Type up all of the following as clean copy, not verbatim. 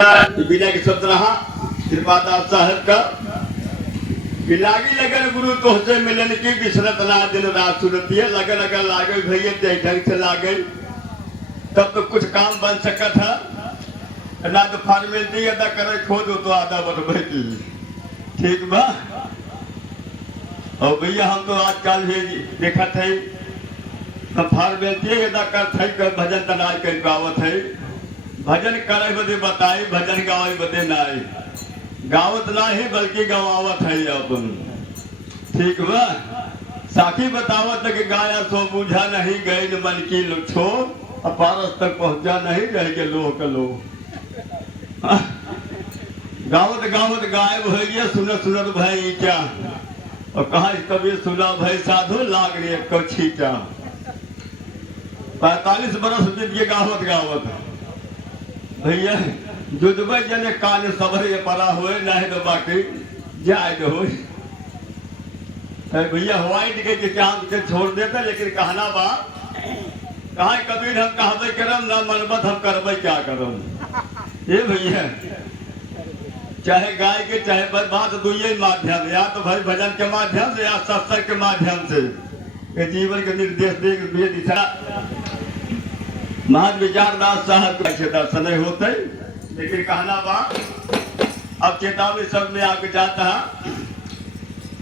बिना के शब्द रहा कृपादास साहब का कि लागी लगन गुरु तोहसे मिलन की बिसरत ना दिन रात सुरतिया लगन अगर लागे भैया जय ढंग से लागे तब तो कुछ काम बन सका था ना तो फॉर्मेलिटी अदा करे खोद तो आधा बरबैती ठीक बा। और भैया हम तो आजकल भी देखा थे हम फॉर्मेलिटी अदा कर भजन तनाज कर गावत है भजन करे बदे बताई भजन गावे बदे नाई गावत ना ही बल्कि गवावत है अपन ठीक बा। साखी बतावत कि गाया सो बुझा नहीं गए न मन की छो अपारस तक पहुंचा नहीं रह के लो कलो गावत गावत गायब हो गया सुनत सुनत भाई क्या और कहा कभी सुना भाई साधु लाग रही है छीटा 45 बरस बीत गए गावत गावत भैया जुदबे जने कान सबरे परा हुए नहीं तो बाकी जायद हो भैया व्हाइट के चांद के छोड़ देता लेकिन कहना बा कहा कबीर हम कहबे करम ना मनबत हम करबे क्या करम ये भैया चाहे गाय के चाहे बात दुई माध्यम या तो भाई भजन के माध्यम से या सत्संग के माध्यम से ये जीवन के निर्देश दे दिशा महान विचारदास साहब के दर्शन होते लेकिन कहना बा अब चेतावनी सब में आगे जाता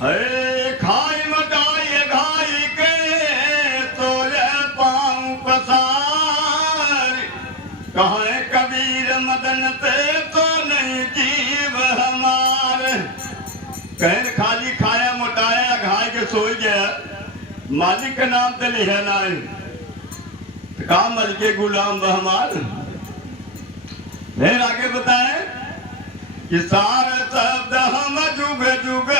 है खाई मटाई घाई के तोरे पाँव पसार कहे कबीर मदन ते तो नहीं जीव हमार कहन खाली खाया मोटाया घाय के सोई गया मालिक के नाम ते लिखे नहीं काम मर के गुलाम बहमार फिर आगे बताए कि सारे शब्द हम जुग जुग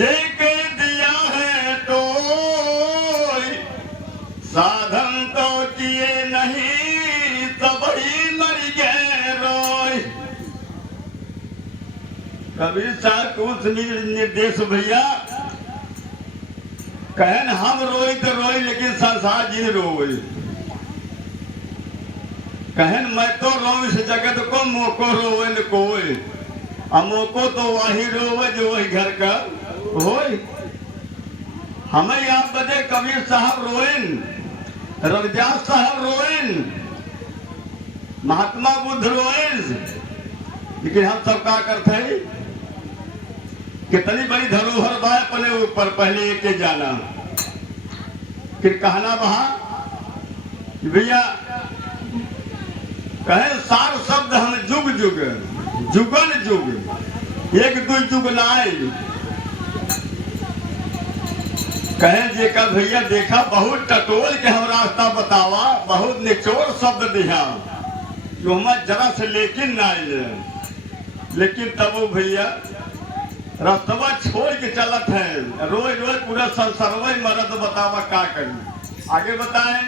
जे के दिया है तो साधन तो किए नहीं तब ही मर गए रोय। कबीर साहब कुछ निर्देश भैया कहन हम रोई तो रोई लेकिन संसार जी रोई कहन मैं तो रो इस जगत को मोको रोवे न कोई मोको तो वही रोवे जो वही घर का होई। हमें यहाँ बदे कबीर साहब रोइन रविदास साहब रोइन महात्मा बुद्ध रोइन लेकिन हम सब क्या करते हैं कितनी बड़ी धरोहर बा अपने ऊपर पहले एक जाना फिर कहना बहा भैया कहे सार शब्द हम जुग जुग जुगन जुग एक दो जुग लाए कहे जे का भैया देखा बहुत टटोल के हम रास्ता बतावा बहुत निचोड़ शब्द दिया जो हम जरा से लेकिन ना लेकिन तब वो भैया रास्तवा छोड़ के चलत है रोज रोज पूरा संसार मरद बतावा का करी आगे बताएं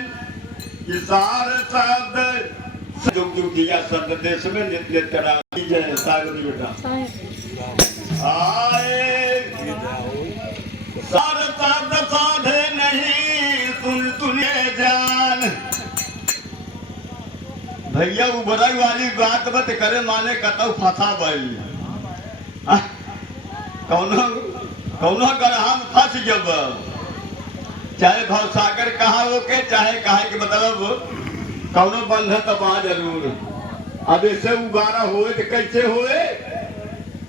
कि सारे शब्द जुग जुग दिया शब्द देश में नित्य करा जय सागरी बेटा आए सारे शब्द साधे नहीं सुन सुने जान भैया उबराई वाली बात बत करे माने कतौ फंसा बई कौनो गढ़ा में फंस जब चाहे भवसागर कहा हो के चाहे कहा के मतलब कौनो बंध तबा जरूर अब ऐसे उबारा हुए तो कैसे हुए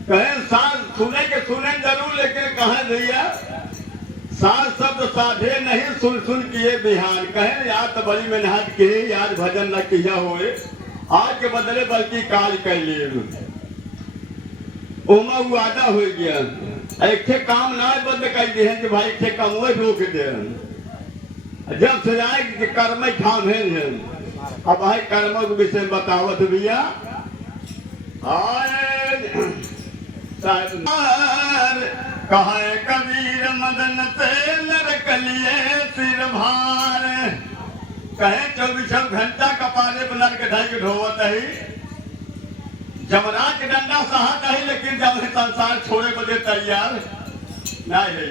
कहे साल सुने के सुने जरूर लेकिन कहे भैया साल शब्द साधे नहीं सुन सुन किए बिहान कहे याद तो बड़ी मेहनत की याद भजन न किया हुए आज के बदले बल्कि काल कर लिए उमा वादा हो गया एक काम ना बंद कर दिए कि भाई एक काम वो रोक दे जब से आए कि कर्म ठाम है अब भाई कर्म के विषय बतावत भैया कहे कबीर मदन तेल रखलिए सिर भार कहे 24 घंटा कपाले बना के ढाई के ढोवत है जमराज के डंडा सहात है लेकिन जब संसार छोड़े बदे तैयार नहीं है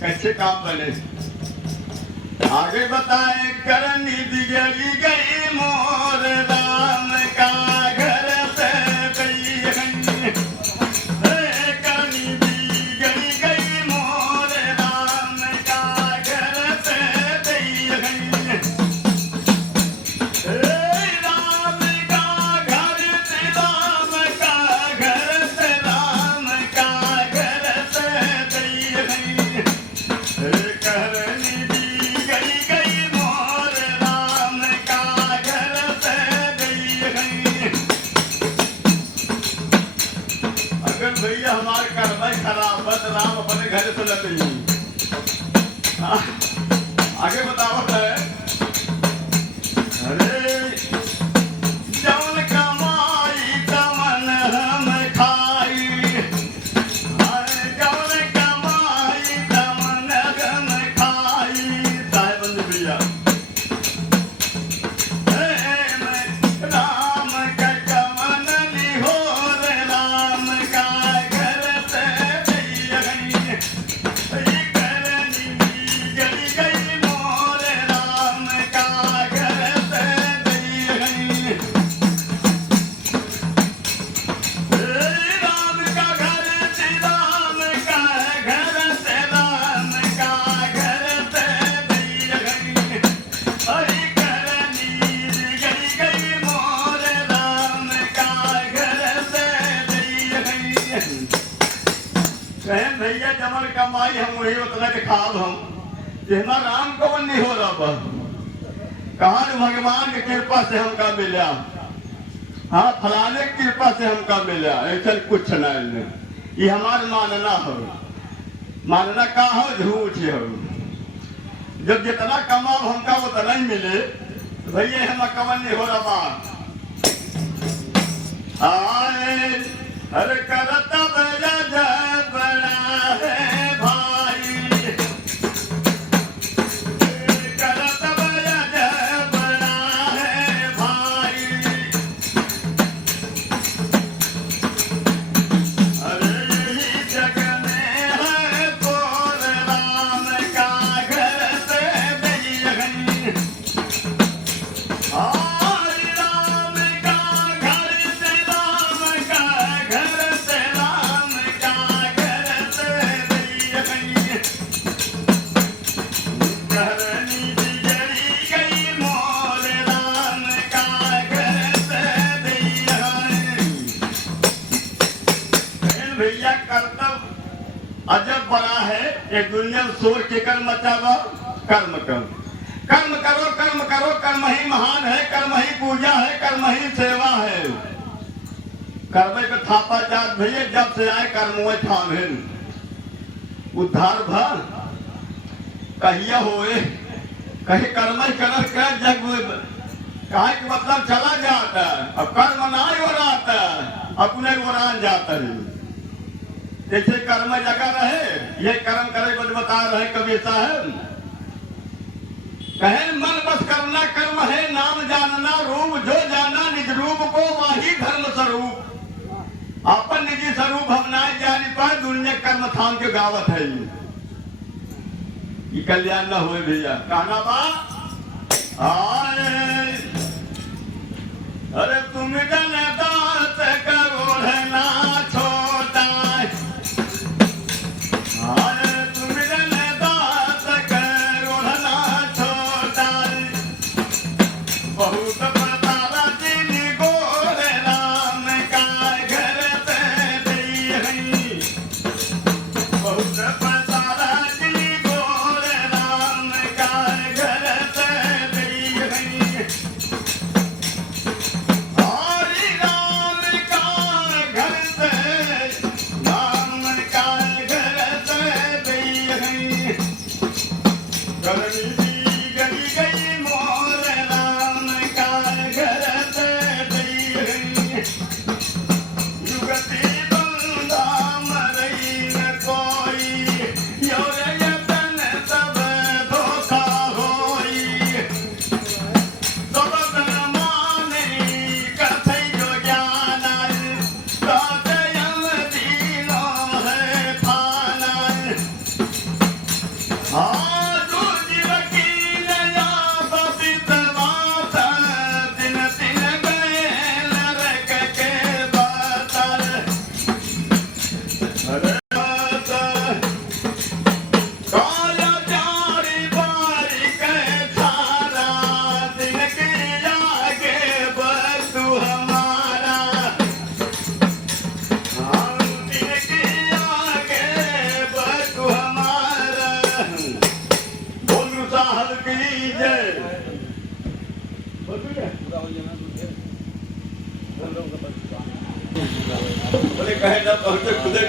कैसे काम बने आगे बताए करनी बिगड़ी गई मोर राम का अगर भैया हमारे कर्म खराब बस राम अपने घर से लगे आगे बतावत है अरे जौन कमाई तमन हम खाई जौन कमाई तमन हम खाई साहेब भैया राम का कमन लिहोर राम का घर से गई करनी गली गई मोर राम का घर से गई राम का घर से राम का घर से राम का घर से गई हरि करनी गली गई मोर राम का घर से गई कहें भैया जमल कमाई हम वही उतना के खाब हम कि हमारा राम को नहीं हो रहा कहा भगवान की कृपा से हमका मिला हाँ फलाने की कृपा से हमका मिला ऐसा कुछ नहीं ये हमारा मानना हो मानना का हो झूठ हो जब जितना कमाओ हमका उतना ही मिले तो भैया हम कमन नहीं हो रहा आए हर करता बड़ा बड़ा है भाई करता बड़ा है भाई अरे यही जग में है तोर राम का घर से गई हरि राम का घर से राम का घर से राम का घर से गई करनी बिगड़ी गई मोर राम का घर से भैया कर्तव्य अजब बड़ा है एक दुनिया में शोर के कर्म मचावा कर्म कर कर्म करो कर्म करो कर्म ही महान है कर्म ही पूजा है कर्म ही सेवा है कर्म पे थापा जात भैया जब से आए कर्म हुए थामे उद्धार भर कहिया होए कहीं कर्म ही कर जग कहा कि मतलब चला जाता है अब कर्म ना ही हो रहा अपने वरान जाता है जैसे कर्म जगह रहे ये कर्म करे बद बता रहे कबीर साहब कहे मन बस करना कर्म है नाम जानना रूप जो जाना निज रूप को वही धर्म स्वरूप अपन निजी स्वरूप हम ना जान पाए दुनिया कर्म थाम के गावत है ये कल्याण न हुए भैया कहना बा आए अरे तुम जन दास करो ना छोटा अरे तुम जन दास करो ना छोटा बहुत प्रतारा जिन गोर राम का घर से गई बहुत प्रतारा जिन गोर राम का घर से गई हरि राम का घर से राम का घर से गई करनी गई गई मोर राम का घर से गई युगति बंदा मरई न कोई योर यतन सब धोखा होई सब तन माने कथै जो ज्ञान सदयम दीनो है फाना आजू जीव की नया बबितवास दिन दिन गए नरक के बातर अरे काया जारी बारी के थारा दिन के आगे बसु हमारा हम दिन के आगे बसु हमारा बोलू साहब की जय कहे ना पहुंचे खुदे